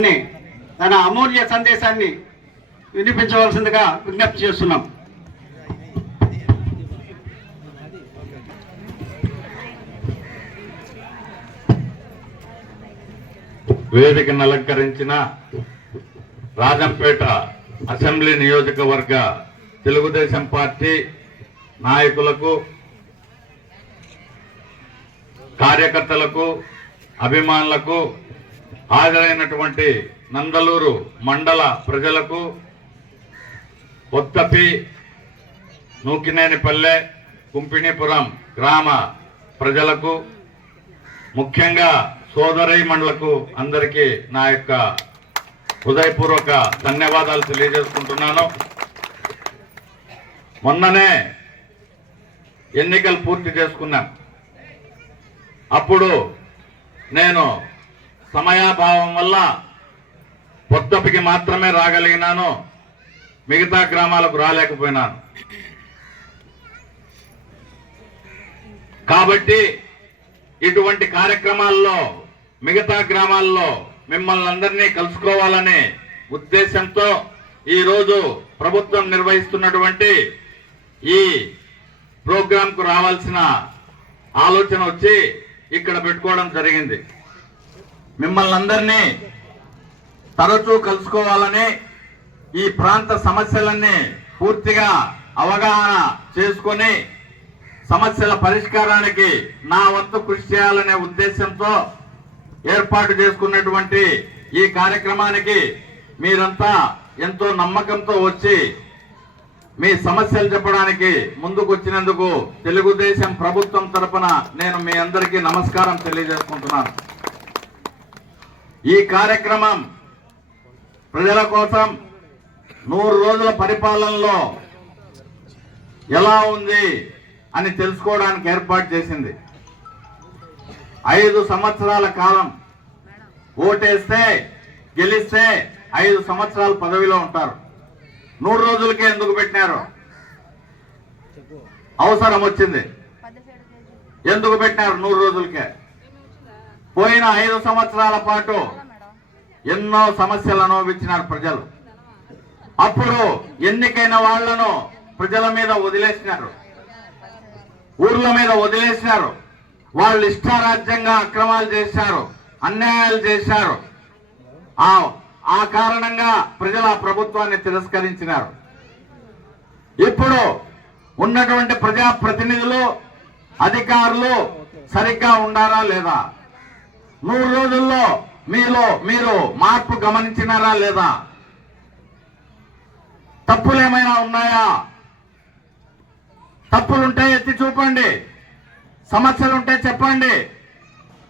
తన అమూల్య సందేశాన్ని వినిపించవలసిందిగా విజ్ఞప్తి చేస్తున్నాం. వేదికను అలంకరించిన రాజంపేట అసెంబ్లీ నియోజకవర్గ తెలుగుదేశం పార్టీ నాయకులకు, కార్యకర్తలకు, అభిమానులకు, హాజరైనటువంటి నందలూరు మండల ప్రజలకు, కొత్తపి, నూకినేనిపల్లె, కుంపిణీపురం గ్రామ ప్రజలకు, ముఖ్యంగా సోదరీమణులకు అందరికీ నా యొక్క హృదయపూర్వక ధన్యవాదాలు తెలియజేసుకుంటున్నాను. మొన్ననే ఎన్నికలు పూర్తి చేసుకున్నాం. అప్పుడు నేను సమయాభావం వల్ల కొత్తపికి మాత్రమే రాగలిగినాను, మిగతా గ్రామాలకు రాలేకపోయినాను. కాబట్టి ఇటువంటి కార్యక్రమాల్లో మిగతా గ్రామాల్లో మిమ్మల్ని అందరినీ కలుసుకోవాలనే ఉద్దేశంతో ఈరోజు ప్రభుత్వం నిర్వహిస్తున్నటువంటి ఈ ప్రోగ్రాంకు రావాల్సిన ఆలోచన వచ్చి ఇక్కడ పెట్టుకోవడం జరిగింది. మిమ్మల్ని అందరినీ తరచూ కలుసుకోవాలని, ఈ ప్రాంత సమస్యలన్నీ పూర్తిగా అవగాహన చేసుకొని సమస్యల పరిష్కారానికి నా వంతు కృషి చేయాలనే ఉద్దేశంతో ఏర్పాటు చేసుకున్నటువంటి ఈ కార్యక్రమానికి మీరంతా ఎంతో నమ్మకంతో వచ్చి మీ సమస్యలు చెప్పడానికి ముందుకు వచ్చినందుకు తెలుగుదేశం ప్రభుత్వం తరపున నేను మీ అందరికీ నమస్కారం తెలియజేసుకుంటున్నాను. ఈ కార్యక్రమం ప్రజల కోసం 100 రోజుల పరిపాలనలో ఎలా ఉంది అని తెలుసుకోవడానికి ఏర్పాటు చేసింది. 5 సంవత్సరాల కాలం ఓటేస్తే గెలిస్తే 5 సంవత్సరాలు పదవిలో ఉంటారు. 100 రోజులకే ఎందుకు పెట్టినారు? అవసరం వచ్చింది. ఎందుకు పెట్టినారు 100 రోజులకే? పోయిన 5 సంవత్సరాల పాటు ఎన్నో సమస్యలు అనుభవించినారు ప్రజలు. అప్పుడు ఎన్నికైన వాళ్లను ప్రజల మీద వదిలేసినారు, ఊర్ల మీద వదిలేసినారు. వాళ్ళు ఇష్టారాజ్యంగా అక్రమాలు చేశారు, అన్యాయాలు చేశారు. ఆ కారణంగా ప్రజలు ఆ ప్రభుత్వాన్ని తిరస్కరించినారు. ఇప్పుడు ఉన్నటువంటి ప్రజాప్రతినిధులు, అధికారులు సరిగ్గా ఉండారా లేదా? 100 రోజుల్లో మీరు మార్పు గమనించినారా లేదా? తప్పులు ఏమైనా ఉన్నాయా? తప్పులుంటే ఎత్తి చూపండి, సమస్యలుంటే చెప్పండి.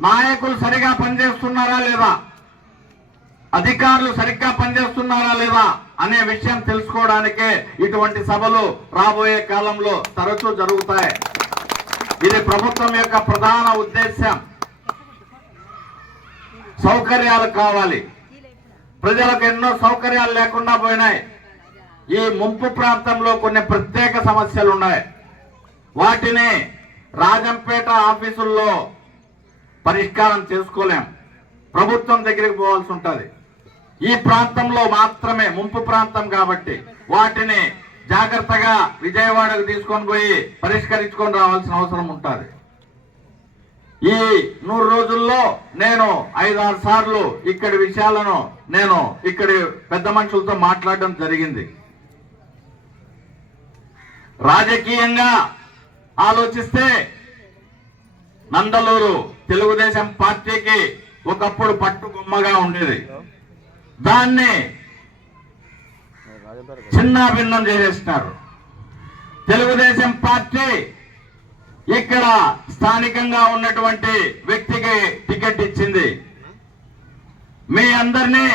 నాయకులు సరిగా పనిచేస్తున్నారా లేదా, అధికారులు సరిగ్గా పనిచేస్తున్నారా లేదా అనే విషయం తెలుసుకోవడానికే ఇటువంటి సభలు రాబోయే కాలంలో తరచూ జరుగుతాయి. ఇది ప్రభుత్వం యొక్క ప్రధాన ఉద్దేశం. సౌకర్యాలు కావాలి. ప్రజలకు ఎన్నో సౌకర్యాలు లేకుండా పోయినాయి. ఈ ముంపు ప్రాంతంలో కొన్ని ప్రత్యేక సమస్యలు ఉన్నాయి. వాటిని రాజంపేట ఆఫీసుల్లో పరిష్కారం చేసుకోలేం, ప్రభుత్వం దగ్గరికి పోవాల్సి ఉంటుంది. ఈ ప్రాంతంలో మాత్రమే ముంపు ప్రాంతం కాబట్టి వాటిని జాగ్రత్తగా విజయవాడకు తీసుకొని పోయి పరిష్కరించుకొని రావాల్సిన అవసరం ఉంటుంది. ఈ 100 రోజుల్లో నేను 5-6 సార్లు ఇక్కడి విషయాలను నేను ఇక్కడి పెద్ద మనుషులతో మాట్లాడడం జరిగింది. రాజకీయంగా ఆలోచిస్తే నందలూరు తెలుగుదేశం పార్టీకి ఒకప్పుడు పట్టుకొమ్మగా ఉండేది. దాన్ని చిన్నాభిన్నం చేసేస్తున్నారు. తెలుగుదేశం పార్టీ ఇక్కడ స్థానికంగా ఉన్నటువంటి వ్యక్తికి టికెట్ ఇచ్చింది. మీ అందరినీ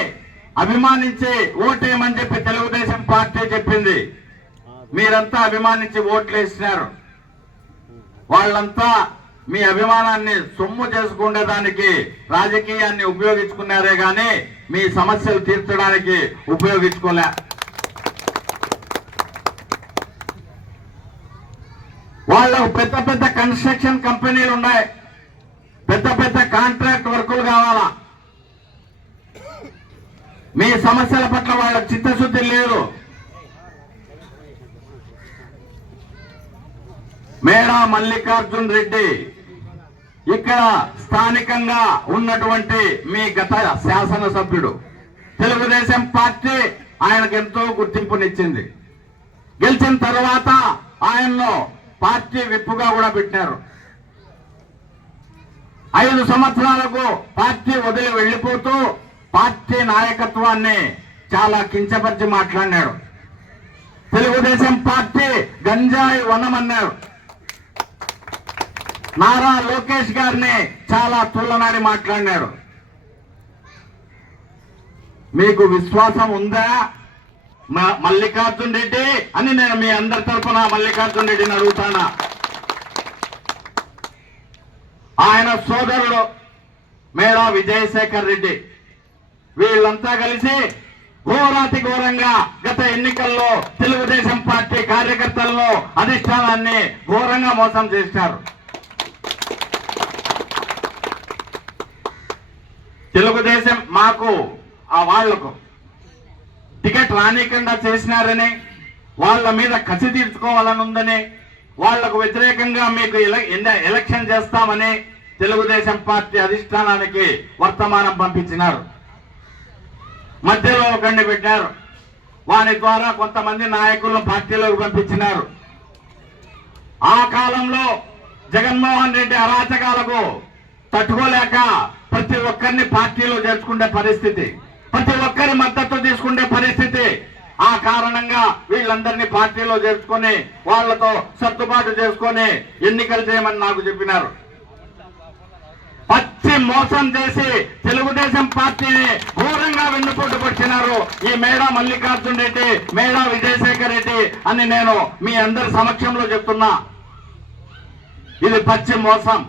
అభిమానించి ఓటేయమని చెప్పి తెలుగుదేశం పార్టీ చెప్పింది. మీరంతా అభిమానించి ఓట్లు వేసినారు. వాళ్ళంతా మీ అభిమానాన్ని సొమ్ము చేసుకునేదానికి రాజకీయాన్ని ఉపయోగించుకున్నారే గాని మీ సమస్యలు తీర్చడానికి ఉపయోగించుకోలే. వాళ్ళకు పెద్ద పెద్ద కన్స్ట్రక్షన్ కంపెనీలు ఉన్నాయి, పెద్ద పెద్ద కాంట్రాక్ట్ వర్కులు కావాలా. మీ సమస్యల పట్ల వాళ్ళకి చిత్తశుద్ధి లేదు. మేడా మల్లికార్జున్ రెడ్డి ఇక్కడ స్థానికంగా ఉన్నటువంటి మీ గత శాసనసభ్యుడు. తెలుగుదేశం పార్టీ ఆయనకు ఎంతో గుర్తింపునిచ్చింది. గెలిచిన తర్వాత ఆయన్ను పార్టీ విప్పుగా కూడా పెట్టారు. 5 సంవత్సరాలకు పార్టీ వదిలి వెళ్లిపోతూ పార్టీ నాయకత్వాన్ని చాలా కించపరిచి మాట్లాడినాడు. తెలుగుదేశం పార్టీ గంజాయి వనమన్నారు. నారా లోకేష్ గారిని చాలా తులనాడి మాట్లాడినాడు. మీకు విశ్వాసం ఉందా మల్లికార్జున్ రెడ్డి అని నేను మీ అందరి తరఫున మల్లికార్జున్ రెడ్డిని అడుగుతానా. ఆయన సోదరుడు మేడా విజయశేఖర్ రెడ్డి, వీళ్ళంతా కలిసి ఘోరాతి ఘోరంగా గత ఎన్నికల్లో తెలుగుదేశం పార్టీ కార్యకర్తలను అధిష్టానాన్ని ఘోరంగా మోసం చేశారు. తెలుగుదేశం మాకు వాళ్లకు టికెట్ రానికుండా చేసినారని, వాళ్ళ మీద కసి తీర్చుకోవాలని ఉందని, వాళ్లకు వ్యతిరేకంగా మీకు ఎలక్షన్ చేస్తామని తెలుగుదేశం పార్టీ అధిష్టానానికి వర్తమానం పంపించినారు. మధ్యలో ఒకరిని పెట్టారు. వాని ద్వారా కొంతమంది నాయకులను పార్టీలోకి పంపించినారు. ఆ కాలంలో జగన్మోహన్ రెడ్డి అరాచకాలకు తట్టుకోలేక ప్రతి ఒక్కరిని పార్టీలో చేర్చుకునే పరిస్థితి, ప్రతి ఒక్కరి మద్దతు తీసుకునే పరిస్థితి. ఆ కారణంగా వీళ్ళందరినీ పార్టీలో చేర్చుకొని వాళ్లతో సర్దుబాటు చేసుకొని ఎన్నికలు చేయమని నాకు చెప్పినారు. పచ్చి మోసం చేసి తెలుగుదేశం పార్టీని ఘోరంగా వెన్నుపోటు పడిచినారు ఈ మేడా మల్లికార్జున్ రెడ్డి, మేడా విజయశేఖర్ రెడ్డి అని నేను మీ అందరి సమక్షంలో చెప్తున్నా. ఇది పచ్చి మోసం.